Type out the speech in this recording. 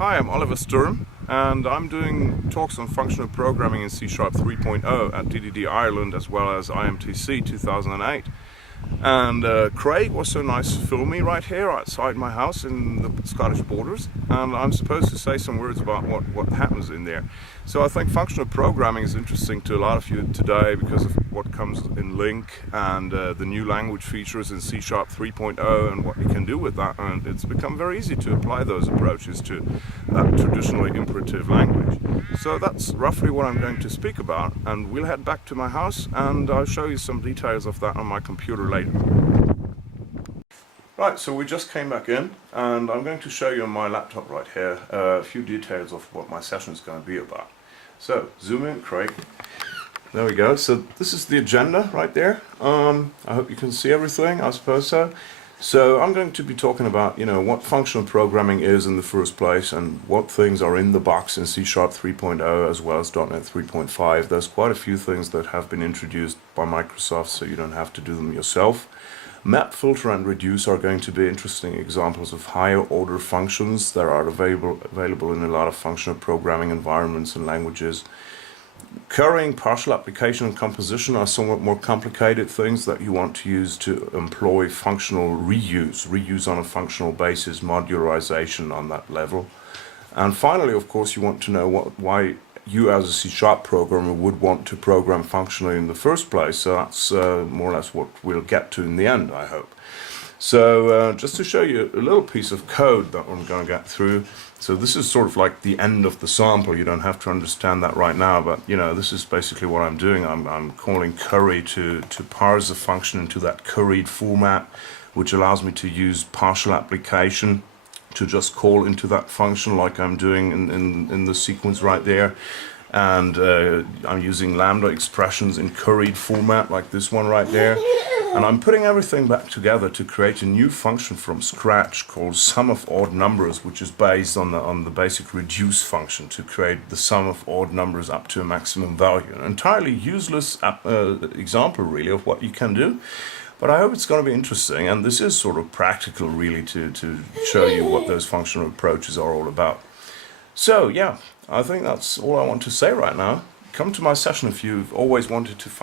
Hi, I'm Oliver Sturm, and I'm doing talks on functional programming in C# 3.0 at DDD Ireland as well as IMTC 2008. And Craig was so nice to film me right here outside my house in the Scottish borders, and I'm supposed to say some words about what happens in there. So I think functional programming is interesting to a lot of you today because of what comes in Link and the new language features in C# 3.0 and what you can do with that, and it's become very easy to apply those approaches to that traditionally imperative language. So that's roughly what I'm going to speak about, and we'll head back to my house and I'll show you some details of that on my computer later. Right, so we just came back in and I'm going to show you on my laptop right here a few details of what my session is going to be about. So, zoom in, Craig. There we go. So this is the agenda right there. I hope you can see everything, I suppose so. So I'm going to be talking about, what functional programming is in the first place and what things are in the box in C# 3.0 as well as .NET 3.5. There's quite a few things that have been introduced by Microsoft, so you don't have to do them yourself. Map, filter and reduce are going to be interesting examples of higher order functions that are available in a lot of functional programming environments and languages. Currying, partial application and composition are somewhat more complicated things that you want to use to employ functional reuse on a functional basis, modularization on that level. And finally, of course, you want to know why you as a C# programmer would want to program functionally in the first place. So that's more or less what we'll get to in the end, I hope. So just to show you a little piece of code that I'm going to get through. So this is sort of like the end of the sample. You don't have to understand that right now, but this is basically what I'm doing. I'm calling curry to parse a function into that curried format, which allows me to use partial application to just call into that function like I'm doing in the sequence right there. And I'm using lambda expressions in curried format like this one right there. And I'm putting everything back together to create a new function from scratch called sum of odd numbers, which is based on the basic reduce function to create the sum of odd numbers up to a maximum value. An entirely useless example really of what you can do, but I hope it's going to be interesting, and this is sort of practical really to show you what those functional approaches are all about. So yeah, I think that's all I want to say right now. Come to my session if you've always wanted to find